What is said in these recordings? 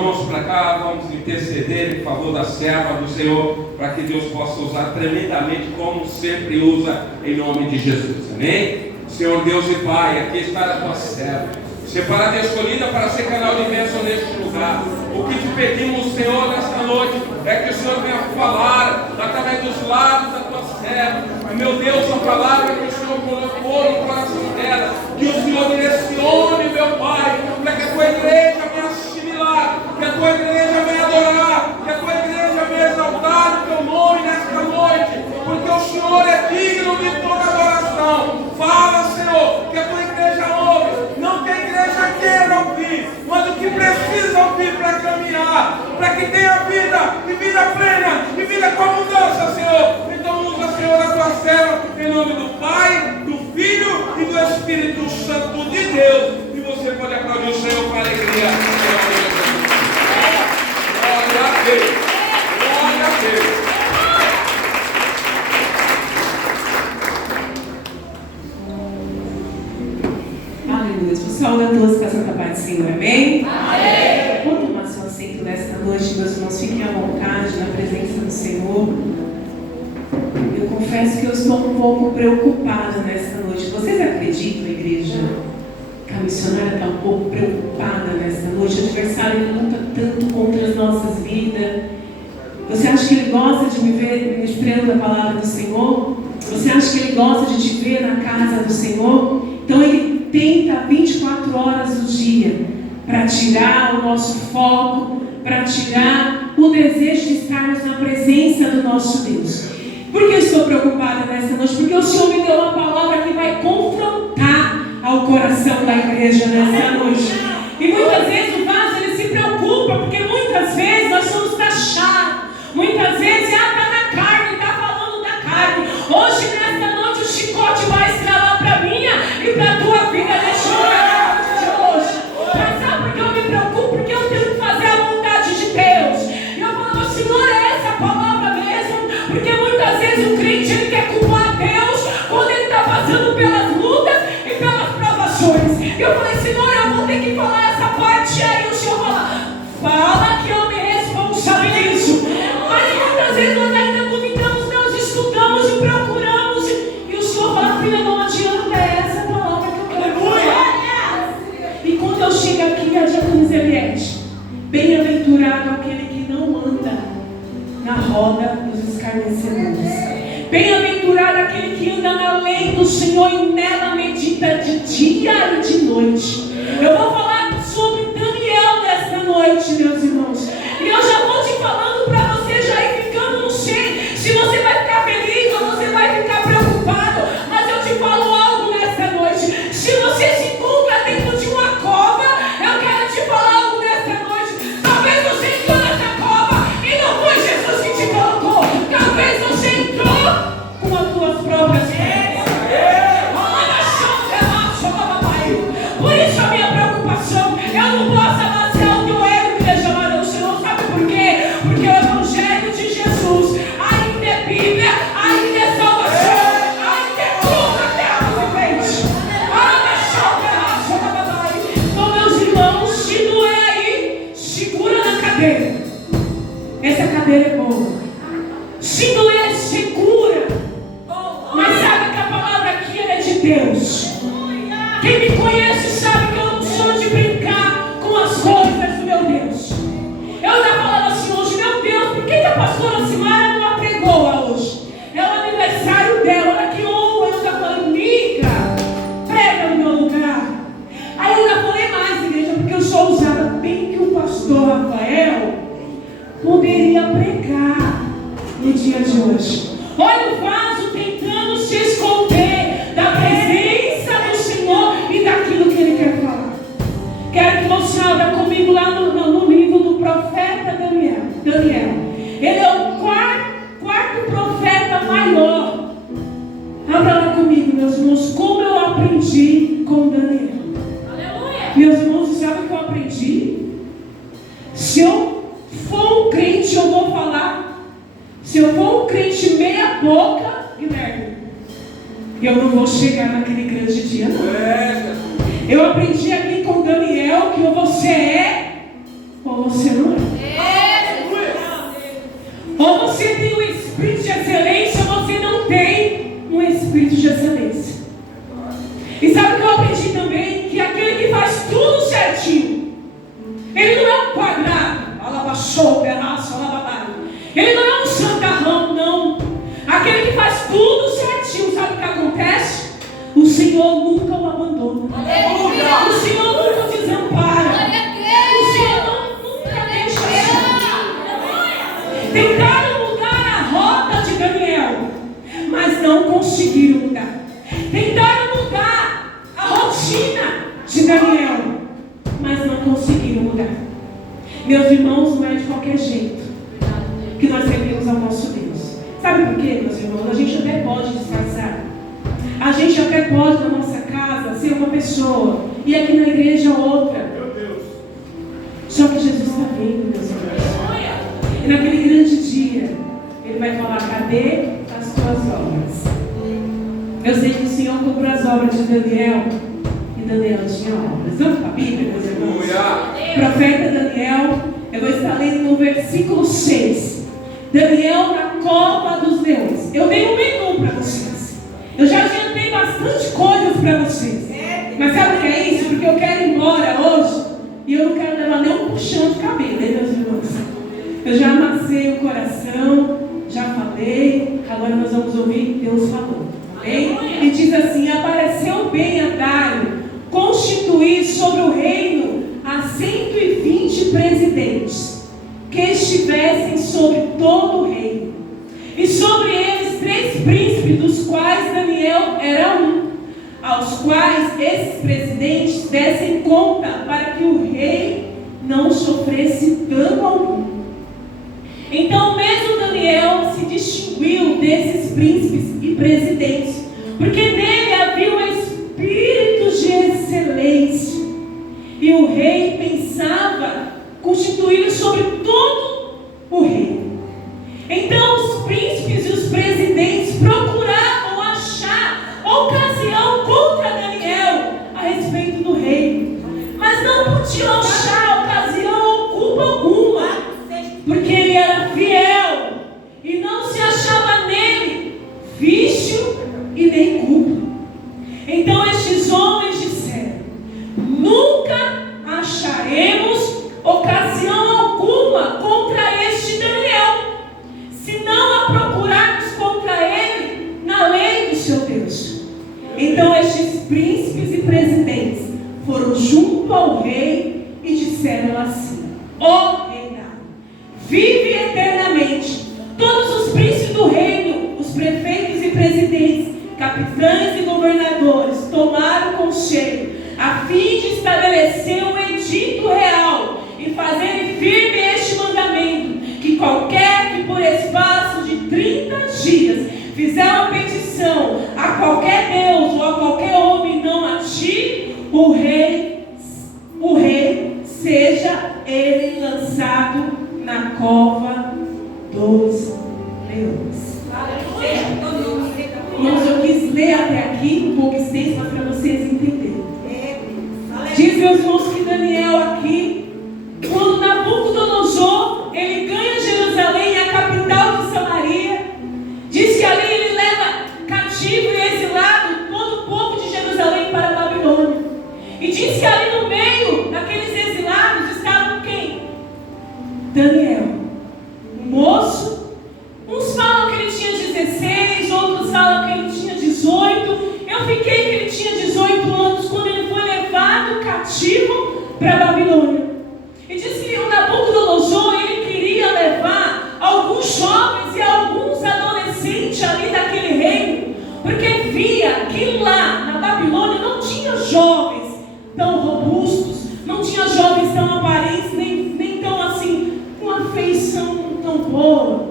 mãos para cá, vamos interceder em favor da serva do Senhor, para que Deus possa usar tremendamente, como sempre usa, em nome de Jesus. Amém? Senhor Deus e Pai, aqui está a tua serva, separada e escolhida para ser canal de bênção neste lugar. O que te pedimos, Senhor, nesta noite, é que o Senhor venha falar através dos lábios da tua serva. Meu Deus, a palavra que o Senhor colocou no coração dela, que o Senhor direcione, meu Pai, para que a tua igreja venha assimilar, que a tua igreja venha adorar, que a tua igreja venha exaltar o teu nome nesta noite, porque o Senhor é digno de toda adoração. Fala, Senhor, que a tua igreja ouve, não que a igreja queira ouvir, mas o que precisa ouvir para caminhar, para que tenha vida, e vida plena, e vida com abundância, Senhor. Então usa, Senhor, a tua serva, em nome do Pai, do Filho e do Espírito Santo de Deus. E você pode aplaudir o Senhor com alegria. Glória a Deus. Glória a Deus. Pessoal da todos com a Santa Paz do Senhor, amém? Amém! Vou tomar seu assento nesta noite, meus irmãos, fiquem à vontade na presença do Senhor. Eu confesso que eu estou um pouco preocupada nesta noite. Vocês acreditam, igreja, que a missionária está um pouco preocupada nesta noite? O adversário luta tanto contra as nossas vidas. Você acha que ele gosta de me ver ministrando a palavra do Senhor? Você acha que ele gosta de te ver na casa do Senhor? Então ele tenta 24 horas do dia para tirar o nosso foco, para tirar o desejo de estarmos na presença do nosso Deus. Por que eu estou preocupada nessa noite? Porque o Senhor me deu uma palavra que vai confrontar ao coração da igreja nessa noite. E muitas vezes o vaso ele se preocupa, porque muitas vezes nós somos taxados. Muitas vezes está na carne, está falando da carne. Hoje nesta noite o chicote vai estralar para a minha e para a tua vida. Deixa eu orar de hoje. Mas sabe por que eu me preocupo? Porque eu tenho que fazer a vontade de Deus. E eu falo, Senhor, é essa a palavra mesmo? Porque muitas vezes o crente ele quer culpar Deus quando ele está passando pelas lutas e pelas provações. Eu falei, Senhor, eu vou ter que falar essa parte aí. O Senhor fala que eu me responsabilizo. Mas muitas vezes nós ainda duvidamos, nós estudamos e procuramos. E o Senhor fala, filha, não adianta essa palavra que eu quero falar. E quando eu chego aqui, a diaconisa Eliette, bem-aventurado aquele que não anda na roda dos escarnecedores. Bem-aventurado aquele que anda na lei do Senhor e nela medita de dia e de noite. Eu vou falar sobre Daniel nesta noite, meus irmãos. E eu já vou te falando para você já ir ficando, não sei se você vai ficar feliz ou você vai ficar preocupado, mas eu te falo algo nesta noite. Se você se encontra dentro de uma cova, eu quero te falar algo nesta noite. Talvez você entrou nessa cova e não foi Jesus que te colocou. Talvez você entrou com as tuas próprias pernas. Por isso a minha preocupação, eu não posso amaciar o teu ego, igreja amada do Senhor. Sabe por quê? Porque o Evangelho de Jesus ainda é Bíblia, ainda é salvação, ainda é tudo até a frente. Então, meus irmãos, se doer aí, segura na cadeira. Essa cadeira é boa. Se doer, segura. Mas sabe que a palavra aqui é de Deus. Quem me conhece sabe que eu não sou de brincar com as coisas do meu Deus. Eu já falava assim hoje, meu Deus, por que a pastora Simara não apregou hoje? É o aniversário dela, olha que honra. Eu já falei, amiga, prega no meu lugar. Aí eu já falei mais, igreja, porque eu sou usada bem que o pastor Rafael poderia pregar no dia de hoje. Olha o vaso tentando se esconder da presença do Senhor e daquilo que Ele quer falar. Quero que você abra comigo lá no livro do profeta Daniel. Ele é o quarto profeta maior. Abra lá comigo, meus irmãos, como eu aprendi com Daniel. Aleluia. Meus irmãos, sabe o que eu aprendi? Se eu for um crente, eu vou falar. Se eu for um crente meia boca, Guilherme, eu não vou chegar naquele grande dia, não. Eu aprendi aqui com Daniel que ou você é ou ou você não é. Ou você tem um espírito de excelência, ou você não tem um espírito de excelência. E sabe o que eu aprendi também? Que aquele que faz tudo certinho, ele não é um quadrado, alabaxou, berraço, alababado. Ele não é um santarrão, não. Aquele que faz tudo certinho, sabe o que acontece? O Senhor nunca o abandona. O Senhor nunca o desampara. O Senhor nunca deixa assim. Tentaram mudar a rota de Daniel, mas não conseguiram mudar. Tentaram mudar a rotina de Daniel, mas não conseguiram mudar. Meus irmãos, não é de qualquer jeito que nós servimos ao nosso Deus. Sabe por quê, meus irmãos? A gente até pode disfarçar. A gente até pode, na nossa casa, ser uma pessoa e aqui na igreja outra. Só que Jesus está vendo, meus irmãos. E naquele grande dia, Ele vai falar: cadê as tuas obras? Eu sei que o Senhor comprou as obras de Daniel, e Daniel tinha obras. Vamos para a Bíblia, meus irmãos? Profeta Daniel, eu vou estar lendo no versículo 6. Daniel na cova dos leões. Eu dei um menu para vocês. Eu já adiantei bastante coisas para vocês. Mas sabe o que é isso? Porque eu quero ir embora hoje e eu não quero levar nem um puxão de cabelo, hein, meus irmãos? Eu já amassei o coração, já falei, agora nós vamos ouvir Deus falou. Amém? E diz assim: apareceu bem a Dário constituir sobre o reino a 120 presidentes, que estivessem sobre todo o reino, e sobre eles 3 príncipes, dos quais Daniel era um, aos quais esses presidentes dessem conta, para que o rei não sofresse dano algum. Então mesmo Daniel se distinguiu desses príncipes e presidentes, porque nele havia um espírito de excelência, e o rei pensava constituí-lo sobre todo o reino. Então os príncipes e os presidentes procuravam achar ocasião contra Daniel a respeito do rei, mas não podiam achar ocasião ou culpa alguma, porque ele era fiel e não se achava nele vício e nem culpa. Então estes homens disseram: nunca acharemos ocasião alguma contra este Daniel, se não a procurarmos contra ele na lei do seu Deus. Então estes príncipes e presidentes foram junto ao rei e disseram assim: ó rei Dário, vive eternamente. Todos os príncipes do reino, os prefeitos e presidentes, capitães e governadores tomaram conselho a fim de estabelecer um edito real e fazer firme este mandamento: que qualquer que por espaço de 30 dias fizer uma petição a qualquer Deus ou a qualquer homem, não a ti, o rei seja ele lançado na cova dos leões. Irmãos, eu quis ler até aqui um pouco extenso, mas para vocês entenderem. Diz, meus irmãos, que Daniel aqui, quando Nabucodonosor, ele ganha Jerusalém, a capital de Samaria, diz que ali ele leva cativo e exilado todo o povo de Jerusalém para a Babilônia. E diz que ali no meio daqueles exilados estavam quem? Daniel, um moço. Uns falam que ele tinha 16, outros falam que ele tinha 18. Eu fiquei que ele tinha 18 anos quando ele foi levado cativo para a Babilônia. E diz que o Nabucodonosor, ele queria levar alguns jovens e alguns adolescentes ali daquele reino, porque via que lá na Babilônia não tinha jovens tão robustos, não tinha jovens tão aparentes, nem tão assim, com uma feição tão boa.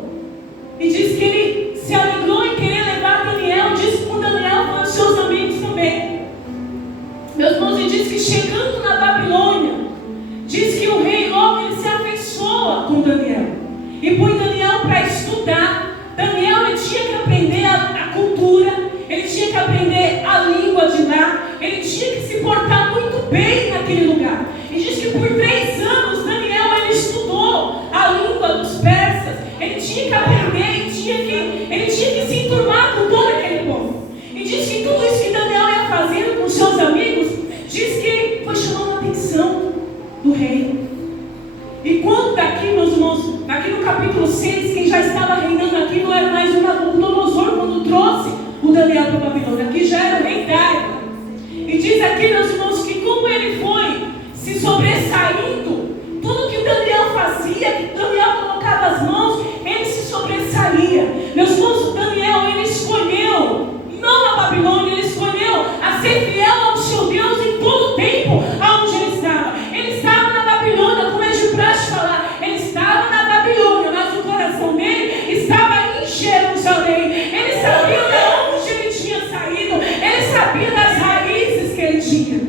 tinha que aprender, ele tinha que se enturmar com todo aquele povo. E diz que tudo isso que Daniel ia fazendo com seus amigos, diz que foi chamando a atenção do rei. E quando daqui, meus irmãos, aqui no capítulo 6, quem já estava reinando aqui não era mais o Nabucodonosor quando trouxe o Daniel para a Babilônia, aqui já era o rei Dário. E diz aqui, meus irmãos, que como ele foi se sobressaindo, tudo que o Daniel fazia, que Daniel colocava as mãos, ele se sobressaía. Meus irmãos, o Daniel, ele escolheu, não a Babilônia, ele escolheu a ser fiel ao seu Deus em todo o tempo aonde ele estava. Ele estava na Babilônia, como é de praxe falar, ele estava na Babilônia, mas o coração dele estava em Jerusalém. Ele sabia de onde ele tinha saído, ele sabia das raízes que ele tinha.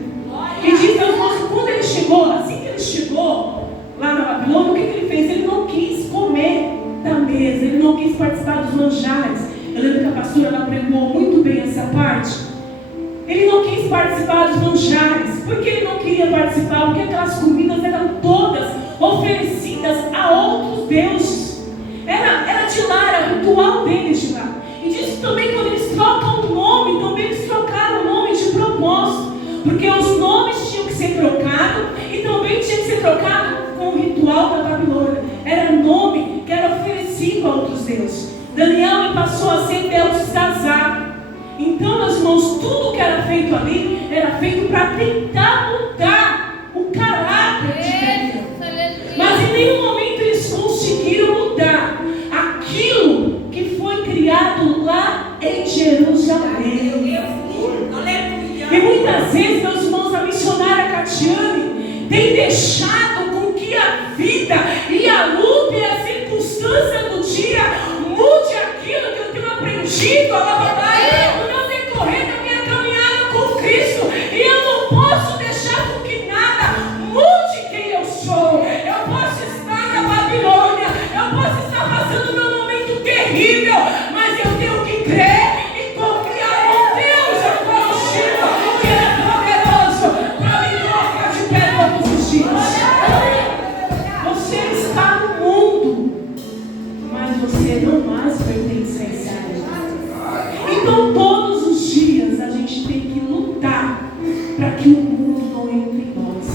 E diz, meus irmãos, que quando ele chegou, assim que ele chegou lá na Babilônia, o que ele fez? Ele não quis comer da mesa, ele não quis participar dos manjares. Eu lembro que a pastora ela pregou muito bem essa parte. Ele não quis participar dos manjares. Por que ele não queria participar? Porque aquelas comidas eram todas oferecidas a outros deuses. Era de lá, era o ritual deles de lá. E diz que também quando eles trocam o nome, também eles trocaram o nome de propósito. Porque os nomes tinham que ser trocados e também tinha que ser trocado com o ritual da Babilônia. Era nome que era oferecido a outros deuses. Daniel passou a ser Beltesazar. Então, meus irmãos, tudo que era feito ali era feito para tentar mudar o caráter de Daniel. Mas em nenhum momento eles conseguiram mudar aquilo que foi criado lá em Jerusalém. E muitas vezes, meus irmãos, a missionária Catiane tem deixado com que a vida e a luta e a circunstância do dia mude aquilo que eu tenho aprendido no meu decorrer da minha caminhada com Cristo. E eu não posso deixar com que nada mude quem eu sou. Eu posso estar na Babilônia, eu posso estar passando por um momento terrível, mas eu tenho que crer e confiar em Deus, a qual eu sirvo, que é poderoso para me colocar de pé todos os dias. Você está no mundo, mas você não mais pertence a esse mundo. Então todos os dias a gente tem que lutar para que o mundo não entre em nós.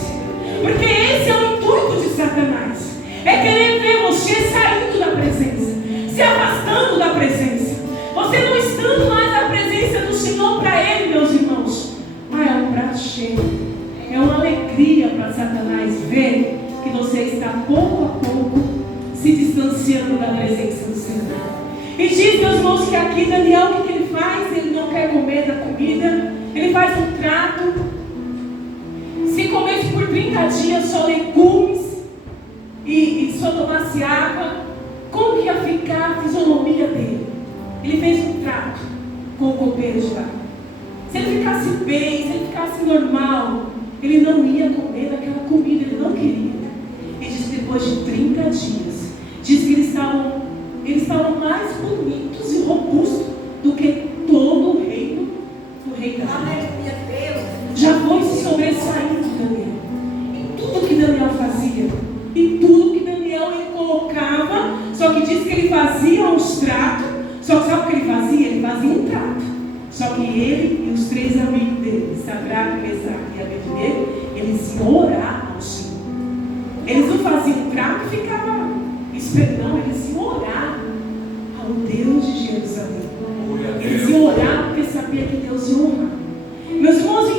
Porque esse é o intuito de Satanás. É querer ver você saindo da presença, se afastando da presença. Você não estando mais na presença do Senhor para Ele, meus irmãos. Mas é um prato cheio. É uma alegria para Satanás ver que você está pouco a pouco se distanciando da presença do Senhor. E diz, meus irmãos, que aqui Daniel, o que ele faz? Ele não quer comer da comida, ele faz um trato. Se comesse por 30 dias só legumes e só tomasse água, como que ia ficar a fisionomia dele? Ele fez um trato com o copeiro de lá. Se ele ficasse bem, se ele ficasse normal, ele não ia comer daquela comida, ele não queria. E diz que depois de 30 dias, diz que eles estavam mais bonitos e robustos do que todo o reino do rei Davi. Já foi se sobressaindo Daniel. Em tudo que Daniel fazia, em tudo que Daniel ele colocava, só que diz que ele fazia uns tratos. Só que sabe o que ele fazia? Ele fazia um trato. Só que ele e os 3 amigos dele, Sadraque, Mesaque e Abednego, eles iam orar ao Senhor. Eles não faziam um trato e ficavam esperando, eles iam orar ao Deus de Jerusalém. Eles iam orar porque sabia que Deus ia honrar. Meus irmãos,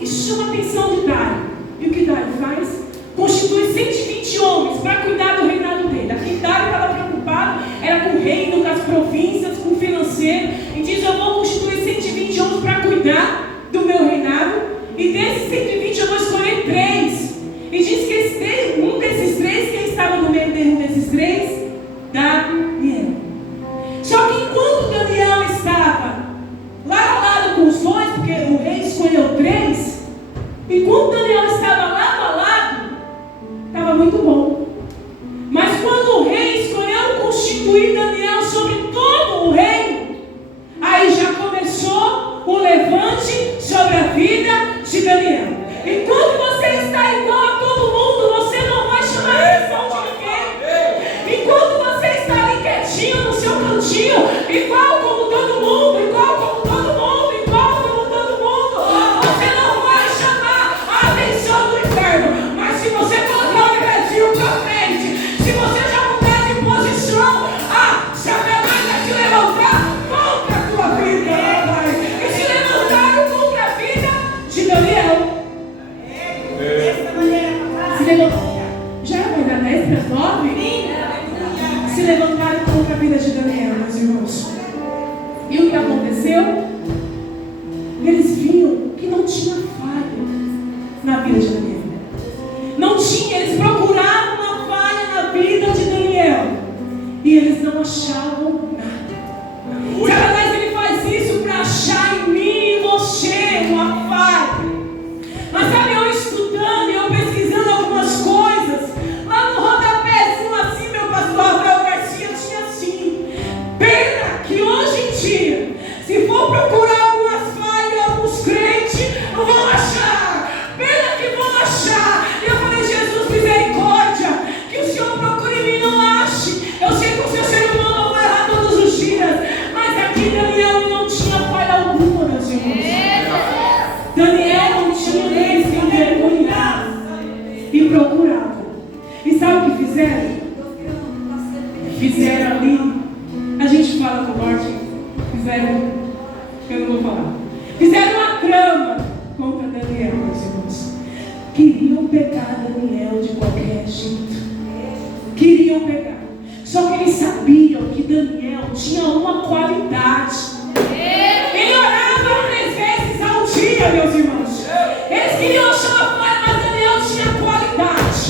isso chama a atenção de Dário. E o que Dário faz? Constitui 120 homens para cuidar do reinado dele. Aqui Dário estava preocupado, era com o reino, com as províncias, com o financeiro. E diz, eu vou constituir 120 homens para cuidar do meu reinado. E desses 120 eu vou escolher 3. E diz que um desses 3, quem estava no meio de um desses 3? Daniel. Só que enquanto Daniel estava lado a lado com os 2, porque 10 para as 9, se levantaram contra a vida de Daniel, meus irmãos. E o que aconteceu? Eles viam que não tinha falha na vida de Daniel. Não tinha, eles procuravam uma falha na vida de Daniel. E eles não achavam nada. Satanás, ele faz isso para achar em mim e você uma falha. Mas sabe, eu estudando e eu pesquisando algumas coisas, lá no rodapézinho assim, meu pastor Rafael Garcia tinha assim: pena que hoje em dia, se for procurar algumas falhas, alguns crentes não vão achar. Pena que vão achar. E eu falei: Jesus, misericórdia, que o Senhor procure em mim, não ache. Eu sei que o seu ser humano vai errar todos os dias, mas aqui Daniel não tinha falha alguma, meus irmãos. Daniel não tinha nem se envergonhar e procuravam. E sabe o que fizeram? Fizeram ali, a gente fala no norte, fizeram, eu não vou falar, fizeram uma trama contra Daniel, meus irmãos. Queriam pegar Daniel de qualquer jeito. Queriam pegar. Só que eles sabiam que Daniel tinha uma qualidade. Ele orava 3 vezes ao dia, meus irmãos. Eles queriam chamar fora, mas Daniel tinha qualidade.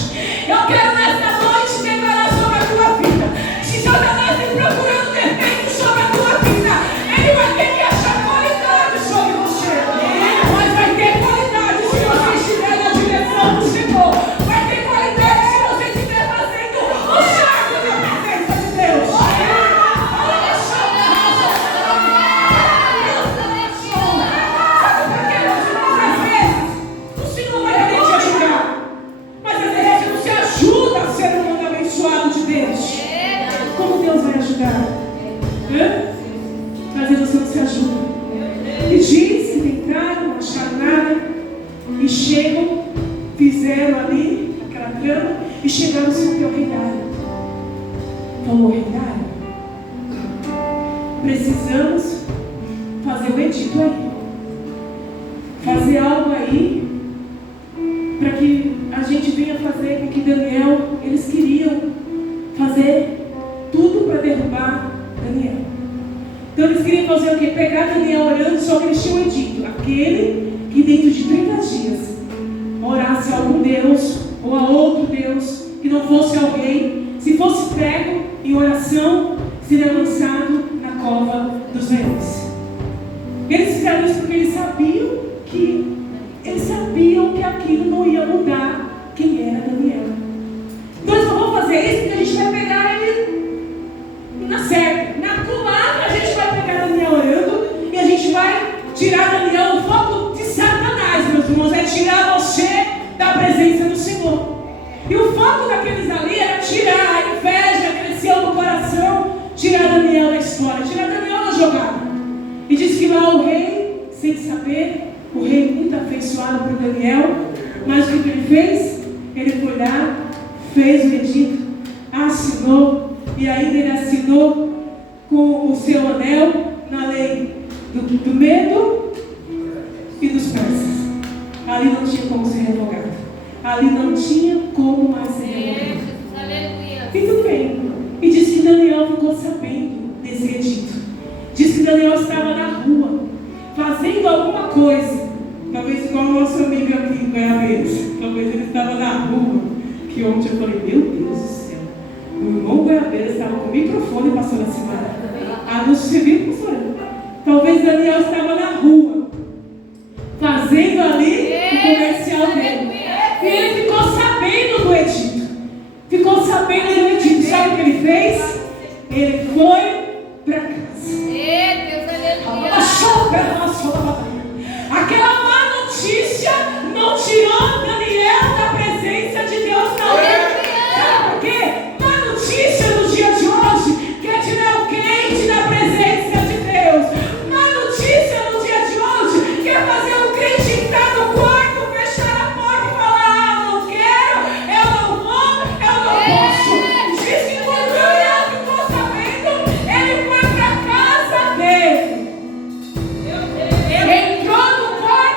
Eu quero nessa noite declarar sobre a tua vida. Se Satanás vem procurando defeito sobre a tua vida, ele vai ter que achar qualidade sobre você. Mas vai ter qualidade se você estiver na direção do Senhor. Vai ter qualidade se você estiver fazendo o charme da presença de Deus. O Senhor vai querer te ajudar, mas às vezes você ajuda a ser um abençoado de Deus. Como Deus vai ajudar? Às vezes você não se ajuda. E diz que tentaram, não acharam nada, e chegam, fizeram ali aquela trama e chegaram sobre o rei Dário. Falou: rei Dário, precisamos fazer o edito aí, fazer algo aí para que a gente venha fazer com que Daniel, eles queriam fazer tudo para derrubar Daniel. Então eles queriam fazer o quê? Pegar Daniel orando, só que eles tinham edito: aquele que dentro de 30 dias orasse a algum Deus ou a outro Deus que não fosse ao rei, se fosse pego em oração, seria lançado na cova dos leões. Eles fizeram isso porque eles sabiam que aquilo não ia mudar quem era Daniel. Então eles não vão fazer isso porque a gente vai pegar ele na certa. Na culatra a gente vai pegar Daniel orando e a gente vai tirar Daniel. O foco de Satanás, meus irmãos, é tirar você da presença do Senhor. E o foco daqueles ali era tirar a inveja, cresceu no coração, tirar Daniel da história, tirar Daniel da jogada. E diz que lá o rei, sem saber, o rei muito afeiçoado por Daniel, mas o que ele fez? Ele foi lá, fez o edito, assinou, e ainda ele assinou com o seu anel na lei do medo e dos persas. Ali não tinha como ser revogado. Ali não tinha como mais ser revogado. E tudo bem. E diz que Daniel ficou sabendo desse edito. Diz que Daniel estava na rua, fazendo alguma coisa. Talvez igual o nosso amigo aqui em Goiabeiras. Talvez ele estava na rua. Que ontem eu falei: meu Deus do céu. O irmão Goiabeiras estava com o microfone, pastora Simara. Anúncio, você viu, pastora? Talvez Daniel estava na rua, fazendo ali o comercial dele. E ele ficou sabendo do edito. Ficou sabendo do edito. Sabe o que ele fez? Ele foi para casa. Aquela má notícia não tirou Daniel da presença de Deus, não. Sabe por quê? Má notícia no dia de hoje quer tirar o crente da presença de Deus. Má notícia no dia de hoje quer fazer o crente entrar no quarto, fechar a porta e falar: não quero, eu não vou, eu não posso. Diz que quando Daniel ficou sabendo, ele foi para casa dele. Entrou no quarto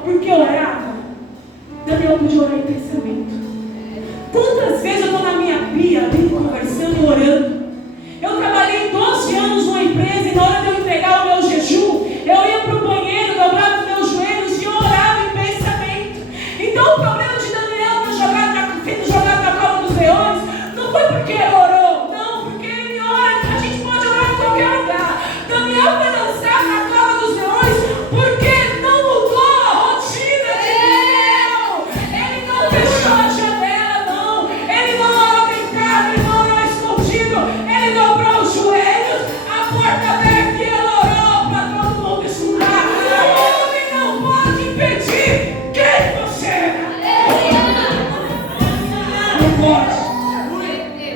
porque orava? Daniel podia orar em pensamento. Quantas vezes eu estou na minha pia, ali conversando e orando? Eu trabalhei 12 anos numa empresa e na hora de eu entregar o meu jejum, eu ia para o banheiro, dobrava os meus joelhos e eu orava em pensamento. Então o problema de Daniel ter jogado na cova dos leões não foi porque ele orou, não, porque ele ora, a gente pode orar em qualquer lugar. Daniel foi lançado na cova dos leões porque não mudou a rotina de Daniel. Ele não fechou a janela, não. Ele não orou deitado, ele não orou escondido. Ele dobrou os joelhos, a porta aberta e ele orou para todo mundo escutar. O homem não pode impedir quem você é. Não pode.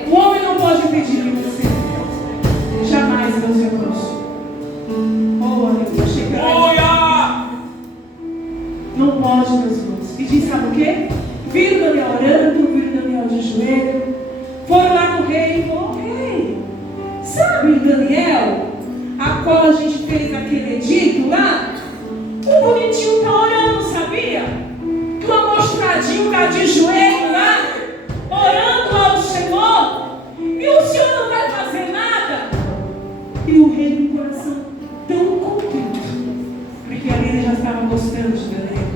O homem não pode impedir quem você é. Jamais, meus irmãos. Oh, aleluia. Chega. Não pode, meus irmãos. E diz, sabe o quê? Viram Daniel orando, viram Daniel de joelho. Foram lá no rei e falou: rei, sabe Daniel, a qual a gente fez aquele edito lá? O bonitinho está orando, sabia? Que o amostradinho está de joelho lá, orando ao Senhor, e o Senhor não vai fazer nada. E o rei com o coração tão contrito, porque ali ele já estava gostando de Daniel.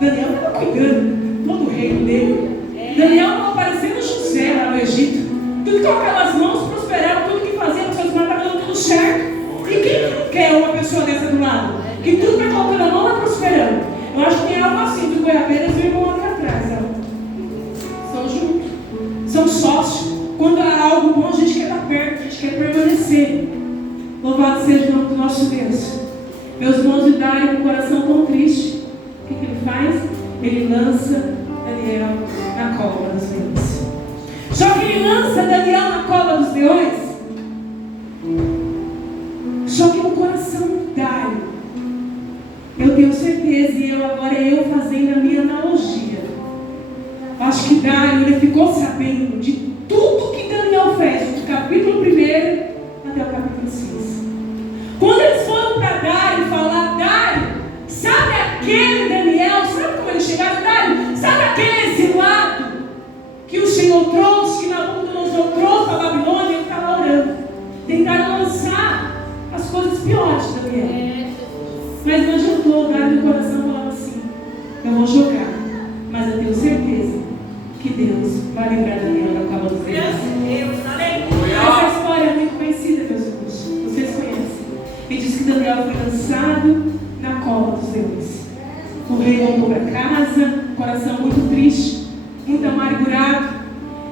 Daniel estava cuidando todo o reino dele. Daniel estava parecendo José lá no Egito. Tudo que tocava as mãos prosperava, tudo que fazia nos seus mãos estava dando tudo certo. E quem não quer uma pessoa dessa do lado? Que tudo que está colocando a mão está prosperando. Eu acho que tem algo assim do Goiabeiras e o irmão ali atrás. Ó. São juntos, são sócios. Quando há algo bom, a gente quer estar perto, a gente quer permanecer. Louvado seja o nome do nosso Deus. Meus irmãos, de Dário com o coração tão triste, o que ele faz? Ele lança Daniel na cova dos leões. Só que ele lança Daniel na cova dos leões. Só que no coração de Dário, eu tenho certeza, e agora eu fazendo a minha analogia, acho que Dário, ele ficou sabendo de tudo que Daniel fez, do capítulo 1 até o capítulo 6. Quando eles foram para Dário falar: Dário, sabe aquele Daniel, sabe como eles chegaram? Dário, sabe aquele exilado que o Senhor trouxe, que Nabucodonosor trouxe para a Babilônia? Ele estava orando. Tentaram lançar as coisas piores de Daniel. Mas não adiantou. Dário no coração falava assim: eu vou jogar, mas eu tenho certeza que Deus vai livrar Daniel da cova dos leões. Essa história é muito conhecida, meus irmãos. Vocês conhecem. E diz que Daniel foi lançado na cova dos leões. O rei voltou para casa, coração muito triste, muito amargurado,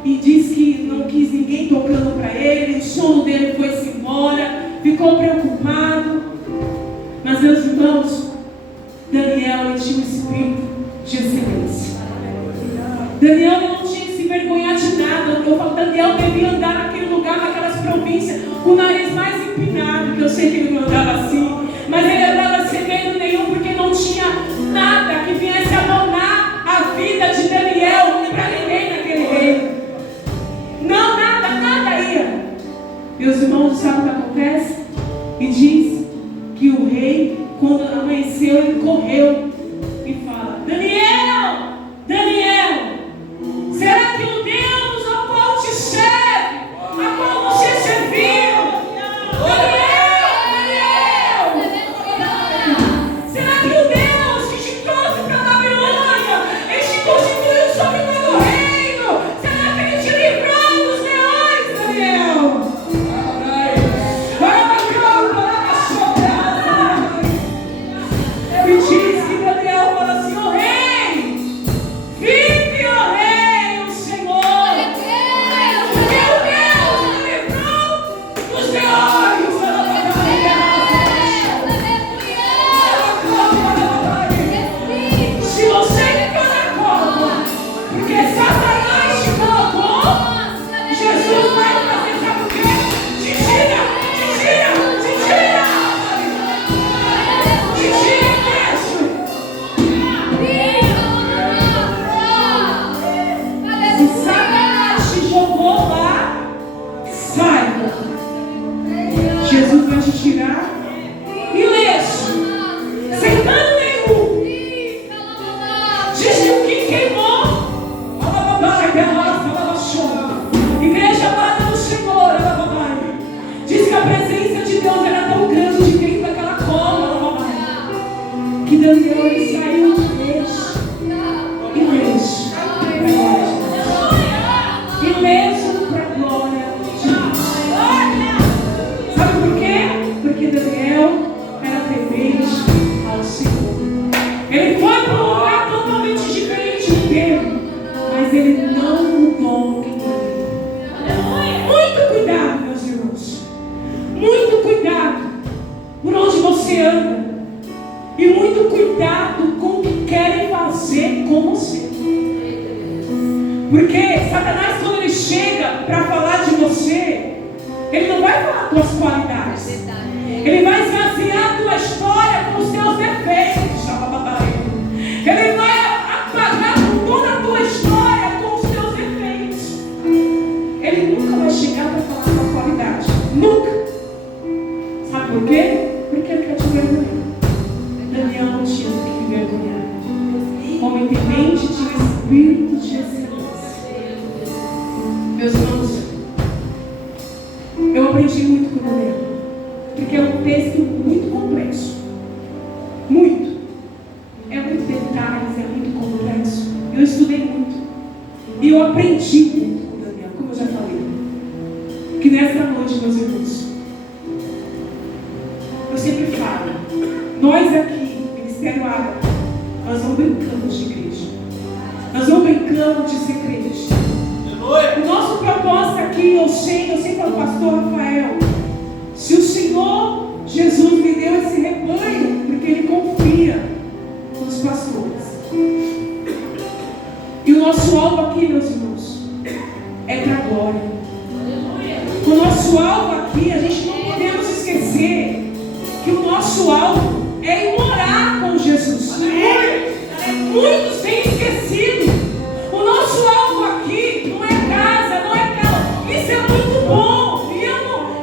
e diz que não quis ninguém tocando para ele, o sono dele foi-se embora, ficou preocupado. Mas, meus irmãos, Daniel tinha um espírito de excelência. Daniel não tinha que se envergonhar de nada. Eu falo, Daniel devia andar naquele lugar, naquelas províncias, com o nariz mais empinado, que eu sei que ele não andava assim, mas ele andava sem medo nenhum, porque não tinha nada que viesse abonar a vida de Daniel para ninguém naquele reino. Não, nada ia. Meus irmãos, sabe o que acontece? E diz que o rei, quando amanheceu, ele correu e fala: Daniel, Daniel, será que o Deus ao qual te serve, a qual você serviu, será que o Deus que te trouxe para a Babilônia, ele te constituiu sobre todo o reino? Será que ele te livrou dos leões, Daniel? E diz que Daniel falou assim: Daniel, ele saiu ileso. Ileso. Ileso para a glória de Deus. Sabe por quê? Porque Daniel era temente ao Senhor. Ele foi para um lugar totalmente diferente dele, mas ele não mudou quem ele é. Muito cuidado, meus irmãos. Muito cuidado por onde você anda. E muito cuidado com o que querem fazer com você. Porque Satanás, quando ele chega para falar de você, ele não vai falar com as qualidades. Ele vai esvaziar a tua história com os teus defeitos. Ele vai apagar com toda a tua história com os teus defeitos. Ele nunca vai chegar para falar com a qualidade. Nunca. Sabe por quê? Porque ele quer te envergonhar. Daniel não tinha o que envergonhar. Homem temente tinha o espírito de excelência. Meus irmãos, eu aprendi muito com Daniel. Porque é um texto muito complexo. Muito. É muito detalhes, é muito complexo. Eu estudei muito. E eu aprendi muito com Daniel, como eu já falei. Que nessa noite, meus irmãos, eu sempre falo, nós aqui, Ministério Árabe, nós não brincamos de igreja. Nós não brincamos de ser crente. O nosso propósito aqui, eu sei para o pastor Rafael, se o Senhor Jesus me deu esse rebanho, porque Ele confia nos pastores. E o nosso alvo aqui, meus irmãos, é para a glória. O nosso alvo aqui, a gente não podemos esquecer que o nosso alvo é ir morar com Jesus. Muitos têm esquecido. O nosso alvo aqui não é casa, não é carro. Isso é muito bom.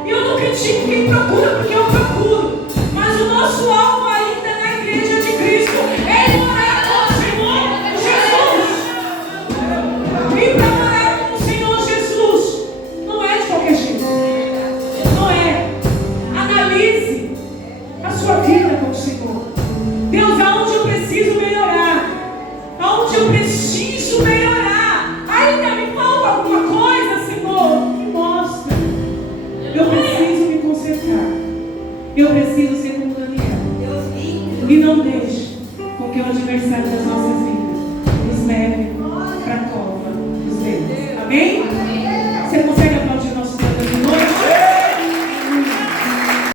E eu não critico quem procura, porque eu procuro. Mas o nosso alvo ainda na igreja de Cristo é morar com o Senhor Jesus. Vir para morar com o Senhor Jesus não é de qualquer jeito. Não é. Analise a sua vida com o Senhor. Deus, aonde eu preciso melhorar? Aonde eu preciso melhorar? Ainda me falta alguma coisa, Senhor? Me mostra. Eu preciso me consertar. Eu preciso ser como Daniel. E não deixe com que o adversário das nossas vidas nos leve para a cova dos dedos. Amém?